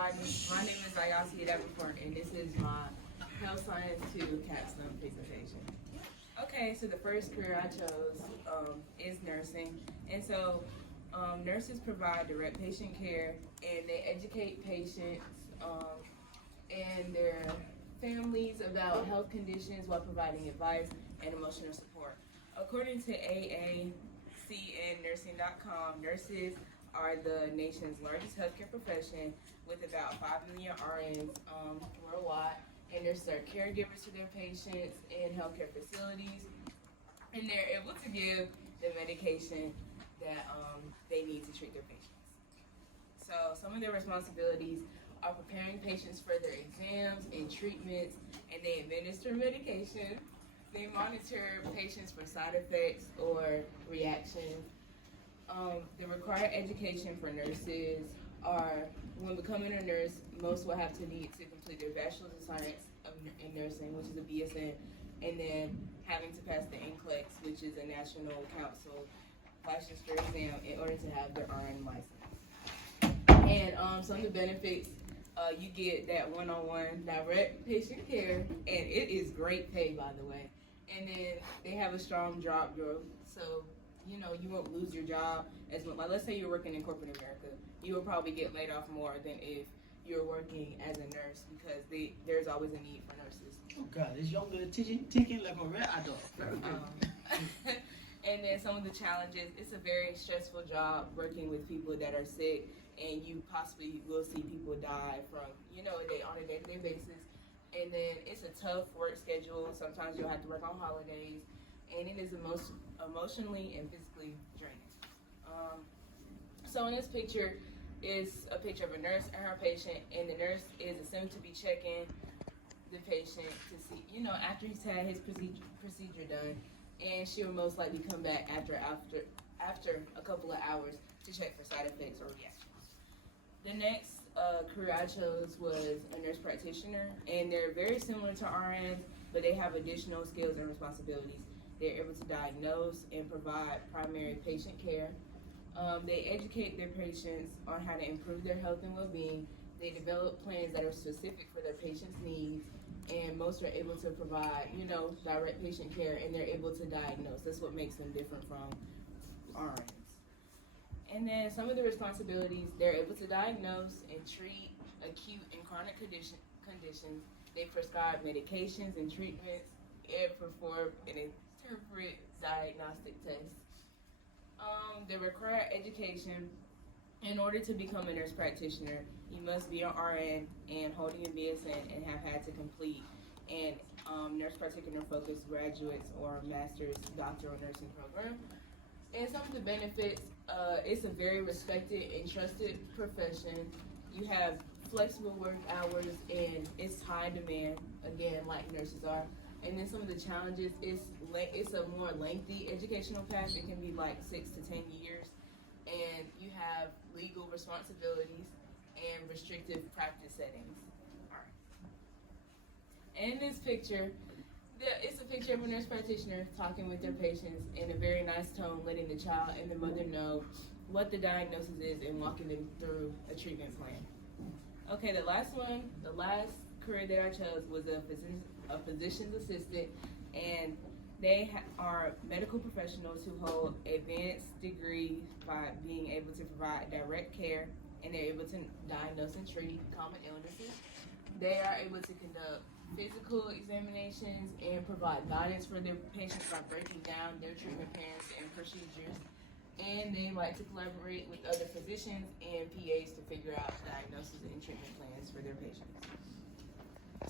everybody. My name is Ayasi Davenport, and this is my Health Science 2 capstone presentation. Okay, so the first career I chose is nursing. And so nurses provide direct patient care, and they educate patients and their families about health conditions while providing advice and emotional support. According to AACNnursing.com, nurses are the nation's largest healthcare profession with about 5 million RNs worldwide, and they're caregivers to their patients in healthcare facilities, and they're able to give the medication that they need to treat their patients. So some of their responsibilities are preparing patients for their exams and treatments, and they administer medication. They monitor patients for side effects or reactions. The required education for nurses are, when becoming a nurse, most will have to need to complete their Bachelor's of Science in Nursing, which is a BSN, and then having to pass the NCLEX, which is a National Council licensure exam, in order to have their RN license. And some of the benefits, you get that one-on-one direct patient care, and it is great pay, by the way. And then they have a strong job growth, so you won't lose your job as much. Like, let's say you're working in corporate America, you will probably get laid off more than if you're working as a nurse, because there's always a need for nurses. Oh God, this young girl ticking like a red adult. And then some of the challenges, it's a very stressful job working with people that are sick, and you possibly will see people die from, on a day-to-day basis. And then it's a tough work schedule. Sometimes you'll have to work on holidays, and it is emotionally and physically draining. So in this picture is a picture of a nurse and her patient, and the nurse is assumed to be checking the patient to see, after he's had his procedure done, and she will most likely come back after a couple of hours to check for side effects or reactions. The next career I chose was a nurse practitioner, and they're very similar to RNs, but they have additional skills and responsibilities. They're able to diagnose and provide primary patient care. They educate their patients on how to improve their health and well-being. They develop plans that are specific for their patients' needs, and most are able to provide, direct patient care, and they're able to diagnose. That's what makes them different from RNs. And then some of the responsibilities, they're able to diagnose and treat acute and chronic conditions. They prescribe medications and treatments and perform and interpret diagnostic tests. The required education, in order to become a nurse practitioner, you must be an RN and holding a BSN and have had to complete an nurse practitioner focused graduates or master's doctoral nursing program. And some of the benefits, it's a very respected and trusted profession. You have flexible work hours, and it's high demand, again, like nurses are. And then some of the challenges, it's a more lengthy educational path. It can be like 6 to 10 years. And you have legal responsibilities and restrictive practice settings. All right. And in this picture, it's a picture of a nurse practitioner talking with their patients in a very nice tone, letting the child and the mother know what the diagnosis is and walking them through a treatment plan. Okay, the last career that I chose was a physician's assistant, and they are medical professionals who hold advanced degrees by being able to provide direct care, and they're able to diagnose and treat common illnesses. They are able to conduct physical examinations and provide guidance for their patients by breaking down their treatment plans and procedures. And they like to collaborate with other physicians and PAs to figure out diagnosis and treatment plans for their patients.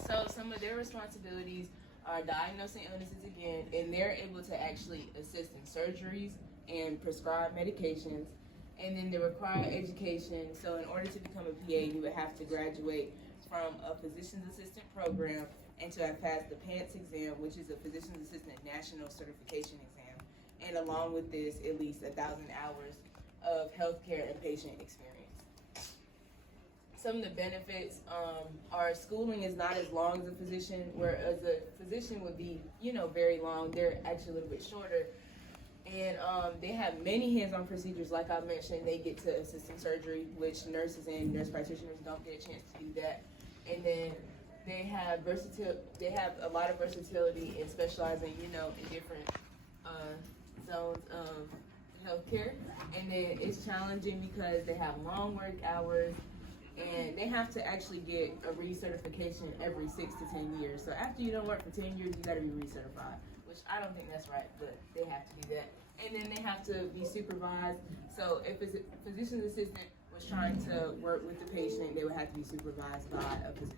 So some of their responsibilities are diagnosing illnesses again, and they're able to actually assist in surgeries and prescribe medications. And then the required education, so in order to become a PA, you would have to graduate from a physician's assistant program and to have passed the PANCE exam, which is a physician's assistant national certification exam. And along with this, at least 1,000 hours of healthcare and patient experience. Some of the benefits are schooling is not as long as a physician, whereas a physician would be, very long. They're actually a little bit shorter. And they have many hands-on procedures. Like I mentioned, they get to assistant surgery, which nurses and nurse practitioners don't get a chance to do that. And then they have a lot of versatility in specializing, you know, in different zones of healthcare. And then it's challenging because they have long work hours, and they have to actually get a recertification every 6 to 10 years. So after you don't work for 10 years, you got to be recertified, which I don't think that's right, but they have to do that. And then they have to be supervised. So if a physician's assistant was trying to work with the patient, they would have to be supervised by a physician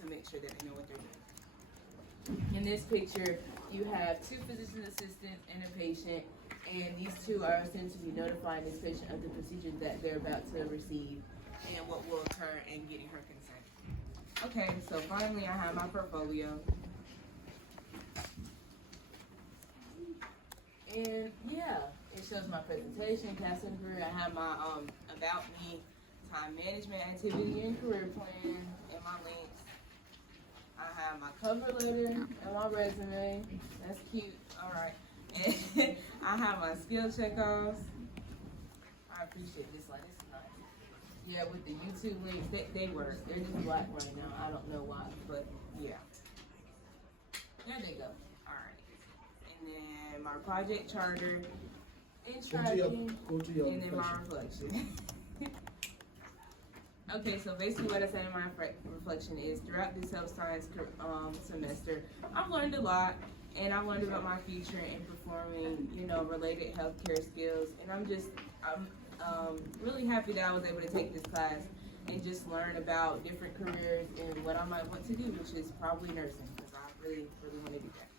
to make sure that they know what they're doing. In this picture, you have 2 physician assistants and a patient, and these 2 are essentially notifying this patient of the procedure that they're about to receive and what will occur in getting her consent. Okay, so finally I have my portfolio. And yeah, it shows my presentation, casting career. I have my about me, time management activity and career plan, and my links. I have my cover letter and my resume. That's cute. All right. And I have my skill checkoffs. I appreciate this one. This is nice. Yeah, with the YouTube links, they work. They're just black right now. I don't know why, but yeah. There they go. All right. And then my project charter, and tracking, and then my reflection. Okay, so basically what I said in my reflection is throughout this health science semester, I've learned a lot, and I've learned about my future in performing, you know, related healthcare skills. And I'm really happy that I was able to take this class and just learn about different careers and what I might want to do, which is probably nursing, because I really, really want to do that.